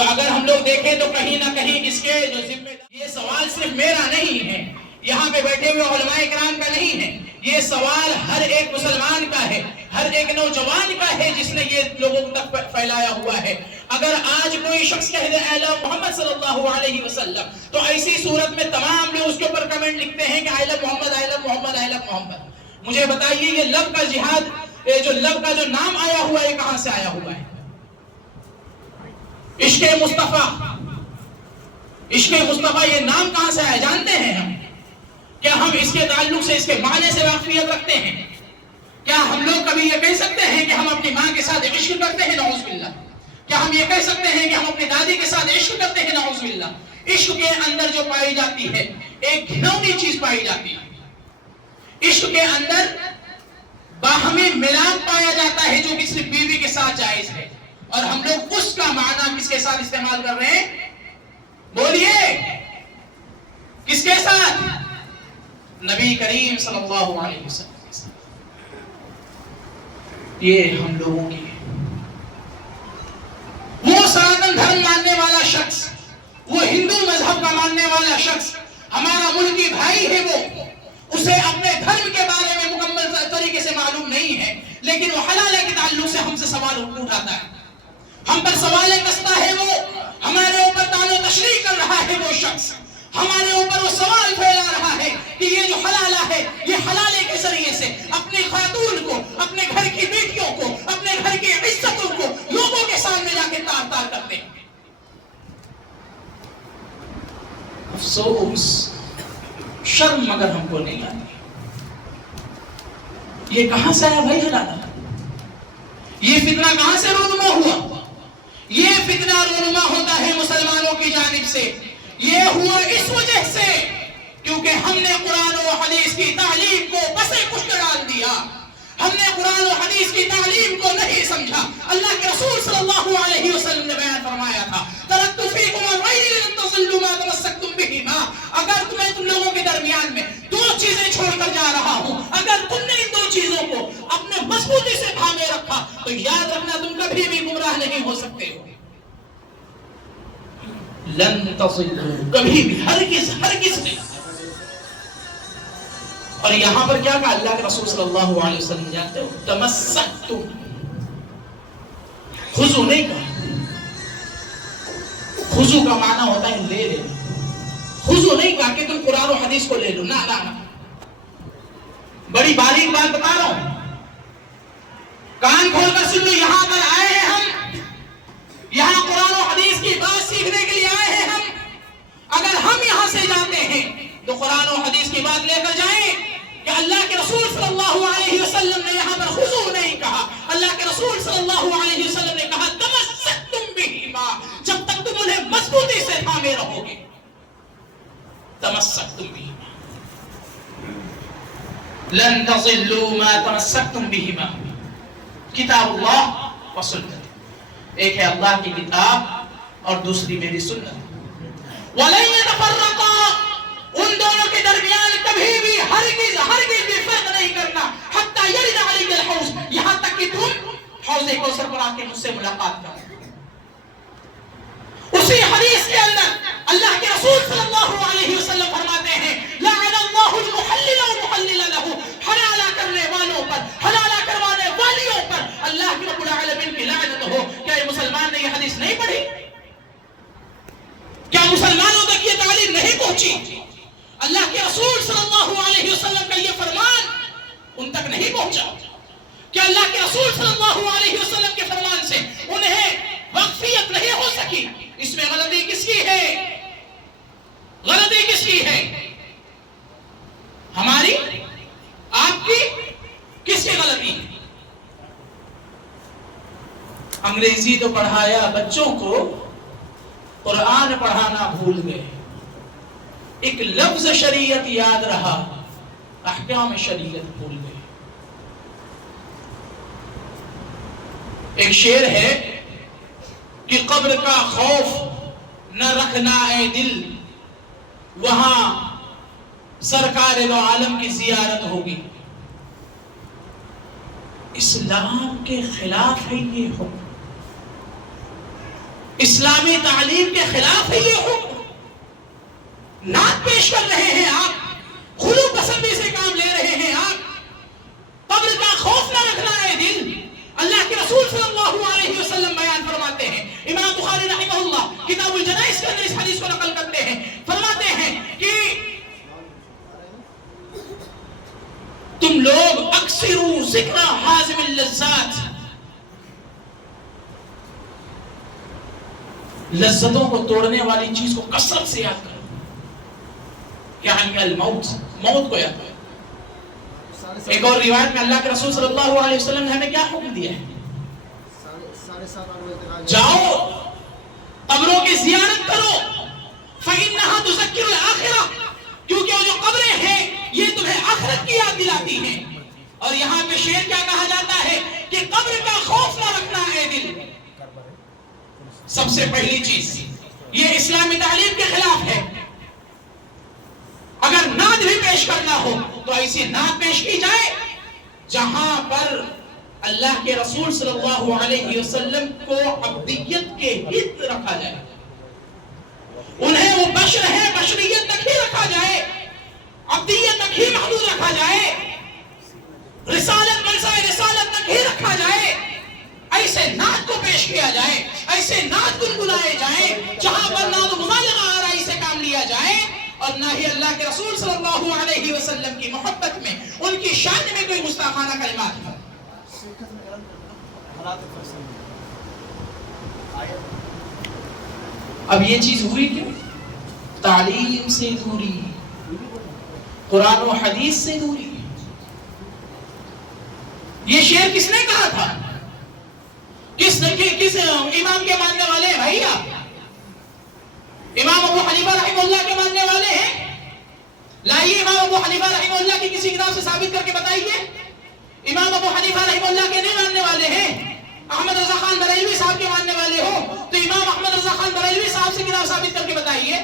تو اگر ہم لوگ دیکھیں تو کہیں نہ کہیں اس کے جو ذمہ دار، یہ سوال صرف میرا نہیں ہے، یہاں پہ بیٹھے ہوئے علماء کرام کا نہیں ہے، یہ سوال ہر ایک مسلمان کا ہے، ہر ایک نوجوان کا ہے جس نے یہ لوگوں تک پھیلایا ہوا ہے۔ اگر آج کوئی شخص کہہ دے اے لو محمد صلی اللہ علیہ وسلم، تو ایسی صورت میں تمام لوگ اس کے اوپر کمنٹ لکھتے ہیں کہ اے لو محمد، اے لو محمد، اے لو محمد۔ مجھے بتائیے یہ لب کا جہاد، یہ جو لب کا جو نام آیا ہوا ہے، کہاں سے آیا ہوا ہے؟ عشق مصطفیٰ، عشق مصطفیٰ یہ نام کہاں سے آیا جانتے ہیں ہم؟ کیا ہم اس کے تعلق سے، اس کے معنی سے واقفیت رکھتے ہیں؟ کیا ہم لوگ کبھی یہ کہہ سکتے ہیں کہ ہم اپنی ماں کے ساتھ عشق کرتے ہیں؟ نعوذ باللہ۔ کیا ہم یہ کہہ سکتے ہیں کہ ہم اپنی دادی کے ساتھ عشق کرتے ہیں؟ نعوذ باللہ۔ عشق کے اندر جو پائی جاتی ہے ایک گھنونی چیز پائی جاتی ہے۔ عشق کے اندر باہمی ملاپ پایا جاتا ہے جو کہ صرف بیوی کے ساتھ جائز ہے، اور ہم لوگ اس کا معنی کس کے ساتھ استعمال کر رہے ہیں؟ بولیے کس کے ساتھ؟ نبی کریم صلی اللہ علیہ وسلم کے ساتھ۔ یہ ہم لوگوں کی وہ سناتن دھرم ماننے والا شخص، وہ ہندو مذہب کا ماننے والا شخص، ہمارا ملکی بھائی ہے، وہ اسے اپنے دھرم کے بارے میں مکمل طریقے سے معلوم نہیں ہے، لیکن وہ حلال کے تعلق سے ہم سے سوال اٹھاتا ہے، ہم پر سوالیں کستا ہے، وہ ہمارے اوپر تان و تشریح کر رہا ہے، وہ شخص ہمارے اوپر وہ سوال پھیلا رہا ہے کہ یہ جو حلالہ ہے، یہ حلالے کے ذریعے سے اپنی خاتون کو، اپنے گھر کی بیٹیوں کو، اپنے گھر کی عزتوں کو لوگوں کے سامنے جا کے تار تار کرتے ہیں۔ افسوس، شرم مگر ہم کو نہیں آتی۔ یہ کہاں سے آیا بھائی حلالہ؟ یہ فتنہ کہاں سے رونما ہوا؟ یہ فتنہ رونما ہوتا ہے مسلمانوں کی جانب سے، یہ ہوا اس وجہ سے کیونکہ ہم نے قرآن و حدیث کی تعلیم کو پسے پشت ڈال دیا، ہم نے قرآن و حدیث کی تعلیم کو نہیں سمجھا۔ اللہ کے رسول صلی اللہ علیہ وسلم نے بیان فرمایا تھا ترکت فیکم امرین لن تضلوا ما تمسکتم بہما، اگر تم لوگوں کے درمیان میں دو چیزیں چھوڑ کر جا رہا ہوں، اگر تم نے ان دو چیزوں کو اپنے مضبوطی سے تھامے رکھا تو یاد رکھنا تم کبھی بھی گمراہ نہیں ہو سکتے ہو۔ لن تصلوا، کبھی بھی، ہرگز ہرگز نہیں۔ اور یہاں پر کیا کہا اللہ کے رسول صلی اللہ علیہ وسلم؟ جانتے ہو تمسکتم، خضو نہیں کہا، خضو کا معنی ہوتا ہے لے لے، خضو نہیں کہا کہ تم قرآن و حدیث کو لے لو، نہ نہ نہ، بڑی باریک بات بتا رہا ہوں، کان کھول کر سن لو، یہاں پر آئے ہیں ہم، یہاں قرآن و حدیث کی بات سیکھنے کے لیے آئے ہیں ہم، اگر ہم یہاں سے جاتے ہیں تو قرآن و حدیث کی بات لے کر جائیں کہ اللہ کے رسول صلی اللہ علیہ وسلم نے یہاں پر خضوع نہیں کہا، اللہ کے رسول صلی اللہ علیہ وسلم نے کہا تمسکتم بہما، جب تک تم انہیں مضبوطی سے تھامے رہو گے، تمسکتم بہما لن تضلوا ما تمسکتم بہما، کتاب اللہ و سنت، ایک ہے اللہ کی کتاب اور دوسری میری سنت۔ وَلَن يَتَفَرَّقَا، ان دونوں کے درمیان کبھی بھی ہرگز ہرگز بھی فرق نہیں کرنا، حَتَّى يَرِدَ عَلَيَّ الْحَوْض، یہاں تک کہ تم حوض کوثر پر آ کے مجھ سے ملاقات کرو۔ اسی حدیث کے اندر اللہ کے رسول صلی اللہ علیہ وسلم فرماتے ہیں لَعَنَ اللَّهُ الْمُحَلِّلَ وَالْمُحَلِّلَ لَهُ، حلالہ کرنے والوں پر، حلالہ کروانے والیوں پر اللہ کی رب العالمین کی لعنت ہو۔ کیا یہ مسلمان نے یہ حدیث نہیں پڑھی؟ کیا مسلمانوں تک یہ تعلیم نہیں پہنچی؟ اللہ کے رسول صلی اللہ علیہ وسلم کا یہ فرمان ان تک نہیں پہنچا؟ کیا اللہ کے رسول صلی اللہ علیہ وسلم کے فرمان سے انہیں واقفیت نہیں ہو سکی؟ اس میں غلطی کس کی ہے؟ غلطی کس کی ہے؟ ہماری؟ آپ کی؟ کس کی غلطی ہے؟ انگریزی تو پڑھایا بچوں کو، قرآن پڑھانا بھول گئے، ایک لفظ شریعت یاد رہا، احکام شریعت بھول گئے۔ ایک شعر ہے کہ قبر کا خوف نہ رکھنا اے دل، وہاں سرکار دو عالم کی زیارت ہوگی۔ اسلام کے خلاف ہے یہ حکم، اسلامی تعلیم کے خلاف ہے یہ حکم. نعت پیش کر رہے ہیں آپ، خلو پسندی سے کام لے رہے ہیں آپ. قبر کا خوف نہ رکھنا ہے دل. اللہ کے رسول صلی اللہ علیہ وسلم بیان فرماتے ہیں، امام بخاری رحمہ اللہ کتاب الجنائز کے اندر اس حدیث کو نقل کرتے ہیں، فرماتے ہیں کہ تم لوگ اکثروا ذکر حازم اللذات، لذتوں کو توڑنے والی چیز کو کثرت سے یاد کرو. یعنی الموت، موت کو یاد کرو. ایک اور روایت میں اللہ کے رسول صلی اللہ علیہ وسلم نے ہمیں کیا حکم دیا ہے؟ جاؤ قبروں کی زیارت کرو، فإنها تذکر الآخرہ، کیونکہ وہ جو قبریں ہیں یہ تمہیں آخرت کی یاد دلاتی ہیں. اور یہاں پہ شعر کیا کہا جاتا ہے کہ قبر کا خوف نہ رکھنا ہے دل. سب سے پہلی چیز یہ اسلامی تعلیم کے خلاف ہے. اگر نعت بھی پیش کرنا ہو تو ایسی نعت پیش کی جائے جہاں پر اللہ کے رسول صلی اللہ علیہ وسلم کو عبدیت کے حد رکھا جائے، انہیں وہ بشر ہے بشریت تک ہی رکھا جائے، عبدیت تک ہی محدود رکھا جائے، رسالت مرزا رسالت تک ہی رکھا جائے. ایسے نعت کو پیش کیا جائے، ایسے نعت گنگنائے جائیں جہاں پر نہ تو مبالغہ آرائی سے کام لیا جائے اور نہ ہی اللہ کے رسول صلی اللہ علیہ وسلم کی محبت میں، ان کی شان میں کوئی گستاخانہ کلمات ہو. اب یہ چیز ہوئی کیوں؟ تعلیم سے دوری، قرآن و حدیث سے دوری. یہ شعر کس نے کہا تھا؟ کس امام کے ماننے والے ہیں بھائی آپ؟ امام ابو حنیفہ رحمہ اللہ کے ماننے والے ہیں؟ لائیے امام ابو حنیفہ رحمہ اللہ کی کسی کتاب سے ثابت کر کے بتائیے. امام ابو حنیفہ رحمہ اللہ کے نہیں ماننے والے ہیں؟ احمد رضا خان بریلوی صاحب کے ماننے والے ہو تو امام احمد رضا خان بریلوی صاحب سے کتاب ثابت کر کے بتائیے.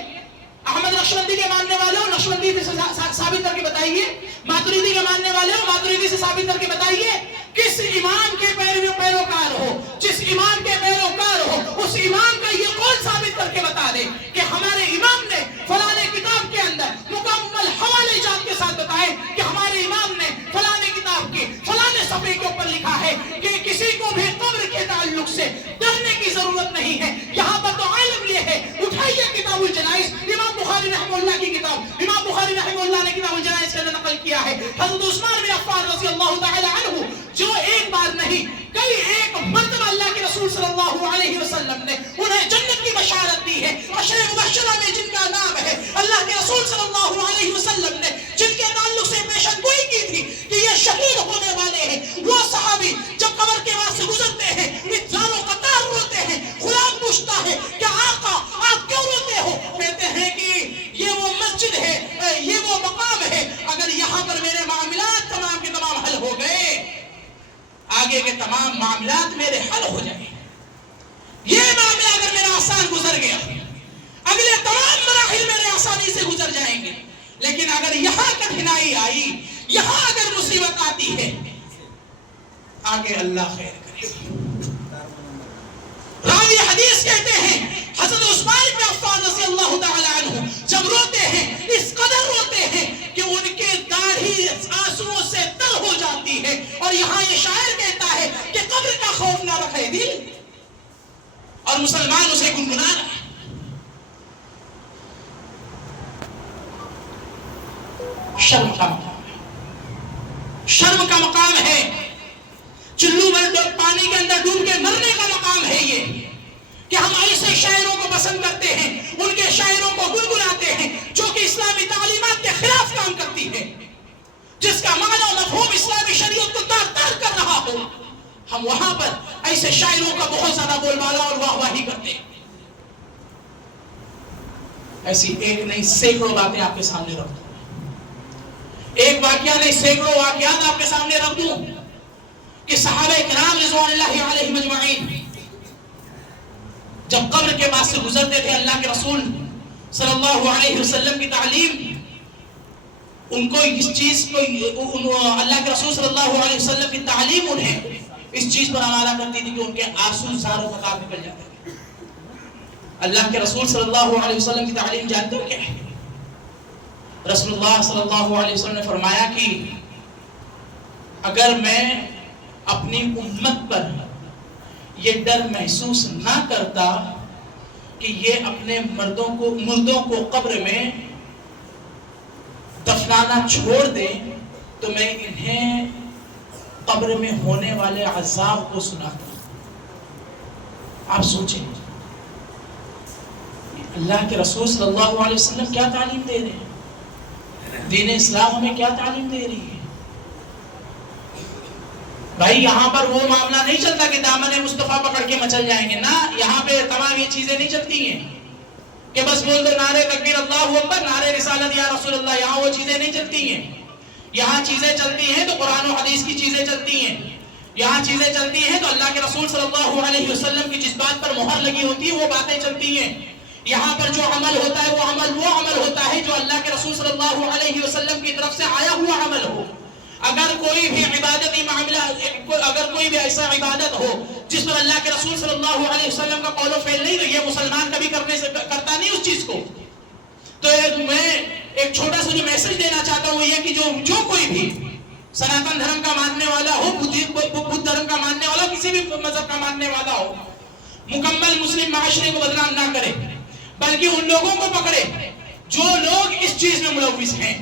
احمد نقشبندی کے ماننے والے ہو نقشبندی سے ثابت کر کے بتائیے. ماتریدی کے ماننے والے ہو ماتریدی سے ثابت کر کے بتائیے. کس امام کے پیروکار ہو، جس امام کے پیروکار ہو، اس امام کا یہ قول ثابت کر کے بتا دے کہ ہمارے امام نے فلانے کتاب کے اندر مکمل حوالے جات کے ساتھ بتائے کہ ہمارے امام نے فلانے کتاب کے فلانے صفحے کے اوپر لکھا ہے کہ کسی کو بھی قبر کے تعلق سے ڈرنے کی ضرورت نہیں ہے. یہاں پر تو عالم یہ ہے، اٹھائیے کتاب الجنائز، امام بخاری رحمہ اللہ کی کتاب، امام بخاری رحمہ اللہ نے کتاب الجنائز کے اندر نقل کیا ہے حضرت عثمان بن عفان رضی اللہ تعالی عنہ جو ایک بار نہیں کئی ایک مرتبہ اللہ کے رسول صلی اللہ علیہ وسلم نے انہیں جنت کی بشارت دی ہے. عشر مبشرہ میں جن کا نام ہے، اللہ کے رسول صلی اللہ علیہ وسلم نے جن کے تعلق سے پیشن گوئی کی تھی کہ یہ شہید ہونے والے ہیں، وہ صحابی جب قبر کے وہاں سے گزرتے ہیں انسانوں قطار روتے ہیں. غلام پوچھتا ہے کہ آقا آپ کیوں روتے ہو؟ کہتے ہیں کہ یہ وہ مسجد ہے، یہ وہ مقام ہے، اگر یہاں پر میرے معاملات تمام کے تمام حل ہو گئے، آگے کے تمام معاملات میرے حل ہو جائیں. یہ معاملہ اگر میرا آسان گزر گیا، اگلے تمام مراحل میرے آسانی سے گزر جائیں گے. لیکن اگر یہاں کٹھنائی آئی، یہاں اگر مصیبت آتی ہے، آگے اللہ خیر کرے. راوی حدیث کہتے ہیں حضرت عثمان بن عفان رضی اللہ تعالی عنہ جب روتے ہیں اس قدر روتے ہیں کہ ان کے داڑھی آنسوؤں سے تر ہو جاتی ہے. اور یہاں یہ شاعر کہتا ہے کہ قبر کا خوف نہ رکھے دل، اور مسلمان اسے گنگنا رہا ہے. شرم کا مقام ہے، شرم کا مقام ہے. چلو پانی کے اندر ڈوب کے مرنے کا مقام ہے یہ کہ ہم ایسے شاعروں کو پسند کرتے ہیں، ان کے شاعروں کو گنگناتے ہیں جو کہ اسلامی تعلیمات کے خلاف کام کرتی ہے، جس کا معنی و مفہوم اسلامی شریعت کو تار تار کر رہا ہو. ہم وہاں پر ایسے شاعروں کا بہت زیادہ بول بالا اور واہ واہی کرتے ہیں. ایسی ایک نہیں سینکڑوں باتیں آپ کے سامنے رکھ دوں، ایک واقعہ نہیں سینکڑوں واقعات آپ کے سامنے رکھ دوں کہ صحابہ کرام رضوان اللہ علیہم اجمعین جب قبر کے پاس سے گزرتے تھے، اللہ کے رسول صلی اللہ علیہ وسلم کی تعلیم ان کو اس چیز کو، اللہ کے رسول صلی اللہ علیہ وسلم کی تعلیم انہیں اس چیز پر آمادہ کرتی تھی کہ ان کے آنسو زاروں قطار نکل جاتے تھے. اللہ کے رسول صلی اللہ علیہ وسلم کی تعلیم جانتے ہو کیا ہے؟ رسول اللہ صلی اللہ علیہ وسلم نے فرمایا کہ اگر میں اپنی امت پر یہ ڈر محسوس نہ کرتا کہ یہ اپنے مردوں کو قبر میں دفنانا چھوڑ دیں تو میں انہیں قبر میں ہونے والے عذاب کو سناتا. آپ سوچیں اللہ کے رسول صلی اللہ علیہ وسلم کیا تعلیم دے رہے ہیں, دین اسلام ہمیں کیا تعلیم دے رہی ہے. بھائی یہاں پر وہ معاملہ نہیں چلتا کہ دامن مصطفیٰ پکڑ کے مچل جائیں گے, نہ یہاں پہ تمام یہ چیزیں نہیں چلتی ہیں کہ بس بول دو نعرے تکبیر اللہ اکبر, نعرے رسالت یا رسول اللہ. یہاں وہ چیزیں نہیں چلتی ہیں. یہاں چیزیں چلتی ہیں تو قرآن و حدیث کی چیزیں چلتی ہیں. یہاں چیزیں چلتی ہیں تو اللہ کے رسول صلی اللہ علیہ وسلم کی جس بات پر مہر لگی ہوتی ہے وہ باتیں چلتی ہیں. یہاں پر جو عمل ہوتا ہے وہ عمل ہوتا ہے جو اللہ کے رسول صلی اللہ علیہ وسلم کی طرف سے آیا ہوا عمل ہو. اگر کوئی بھی عبادتی معاملہ, اگر کوئی بھی ایسا عبادت ہو جس پر اللہ کے رسول صلی اللہ علیہ وسلم کا قول و فعل نہیں, تو یہ مسلمان کبھی کرتا نہیں اس چیز کو. تو میں ایک چھوٹا سا جو میسج دینا چاہتا ہوں وہ یہ کہ جو کوئی بھی سناتن دھرم کا ماننے والا ہو, بدھ دھرم کا ماننے والا ہو, کسی بھی مذہب کا ماننے والا ہو, مکمل مسلم معاشرے کو بدنام نہ کرے, بلکہ ان لوگوں کو پکڑے جو لوگ اس چیز میں ملوث ہیں.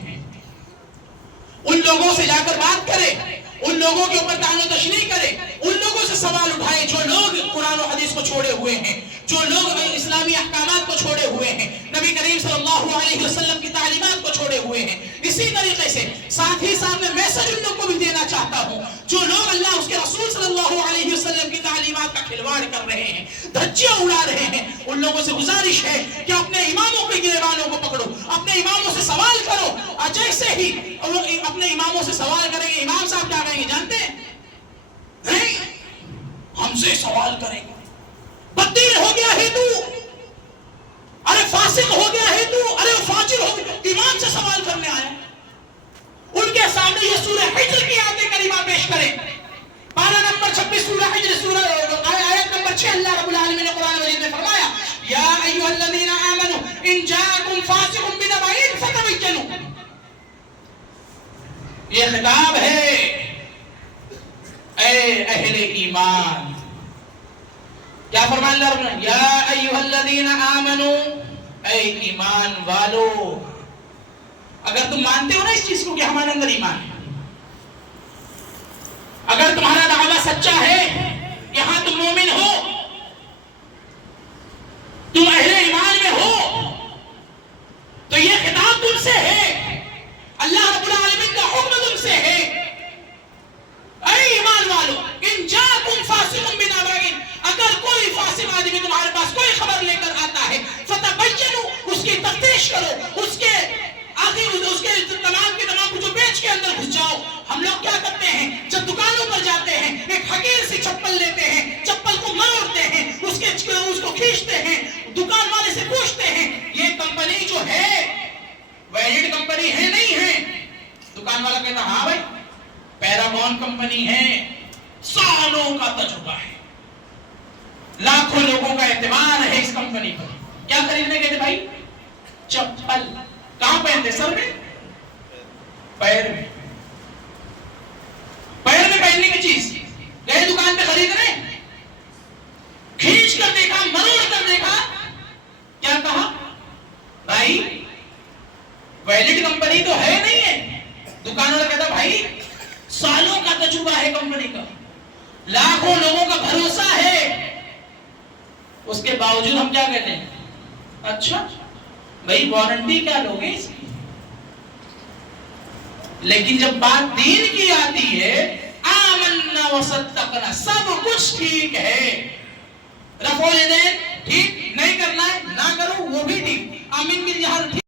ان لوگوں سے جا کر بات کرے, ان لوگوں کے اوپر تعین و تشریح کرے, ان لوگوں سے سوال اٹھائے جو لوگ قرآن و حدیث کو چھوڑے ہوئے ہیں, جو لوگ اسلامی احکامات کو چھوڑے ہوئے ہیں, نبی کریم صلی اللہ علیہ وسلم کی تعلیمات کو چھوڑے ہوئے ہیں. اسی طریقے سے ساتھ ہی ساتھ میں میسج ان لوگ کو بھی دینا چاہتا ہوں جو لوگ اللہ اس کے رسول صلی اللہ علیہ وسلم کی تعلیمات کا کھلواڑ کر رہے ہیں, دھجیاں اڑا رہے ہیں. ان لوگوں سے گزارش ہے کہ اپنے اماموں کے گریبانوں کو پکڑو, اپنے اماموں سے سوال کرو. جیسے ہی اپنے اماموں سے سوال کریں گے, امام صاحب کیا کہیں گے جانتے ہیں؟ نہیں, ہم سے سوال کریں گے بدین ہو گیا ہے تو, ارے فاسق ہو گیا ہے تو, ارے فاجر ہو گیا, امام سے سوال کرنے آیا. ان کے سامنے یہ سورہ حجر کی آیت کریمہ پیش کریں, پارہ نمبر 26 سورہ حجر, سورہ آیت نمبر 6. اللہ رب العالمین نے قرآن مجید میں فرمایا یا ایھا الذین آمنوا ان جاءکم فاسق بنبأ فتبینوا. یہ خطاب ہے اے اہل ایمان. کیا فرمایا اللہ رب نے؟ یا ایھا الذین آمنوا, اے ایمان والو. اگر تم مانتے ہو نا اس چیز کو کہ ہمارے اندر ایمان ہے, اگر تمہارا دعویٰ سچا ہے کہ ہاں تم مومن ہو, تم اہل ایمان میں ہو, تو یہ خطاب تم سے ہے, اللہ رب العالمین کا حکم تم سے ہے. اے ایمان والو ان جاءکم فاسق بنبأ, اگر کوئی فاسق آدمی تمہارے پاس کوئی خبر لے کر آتا ہے فتبینوا, اس کی تفتیش کرو, اس کے تمام کے تمام جو بیچ کے اندر گھس جاؤ. ہم لوگ کیا کرتے ہیں جب دکانوں پر جاتے ہیں, ایک حقیر سی چپل لیتے ہیں, چپل کو مروڑتے ہیں, اس کو کھینچتے ہیں, دکان والے سے پوچھتے ہیں یہ کمپنی جو ہے ویلڈ کمپنی ہے نہیں ہے؟ دکان والا کہتا ہاں بھائی پیراگون کمپنی ہے, سالوں کا تجربہ ہے, لاکھوں لوگوں کا اعتماد ہے اس کمپنی پر. کیا خریدنے گئے تھے بھائی؟ چپل. کہاں پہنتے؟ سر میں, پیر میں, پیر میں پہننے کی چیز گئے دکان پہ خریدنے, کھینچ کر دیکھا, مروڑ کر دیکھا, کیا کہا بھائی ویلڈ کمپنی تو ہے نہیں ہے. دکان والا کہتا بھائی سالوں کا تجربہ ہے کمپنی کا, لاکھوں لوگوں کا بھروسہ ہے, اس کے باوجود ہم کیا کہتے ہیں اچھا بھائی وارنٹی کیا لوگے اس کی. لیکن جب بات دین کی آتی ہے آمنا وصدقنا, سب کچھ ٹھیک ہے, رفع الیدین ٹھیک, نہیں کرنا ہے نہ کرو وہ بھی ٹھیک, آمین بالجہر ٹھیک.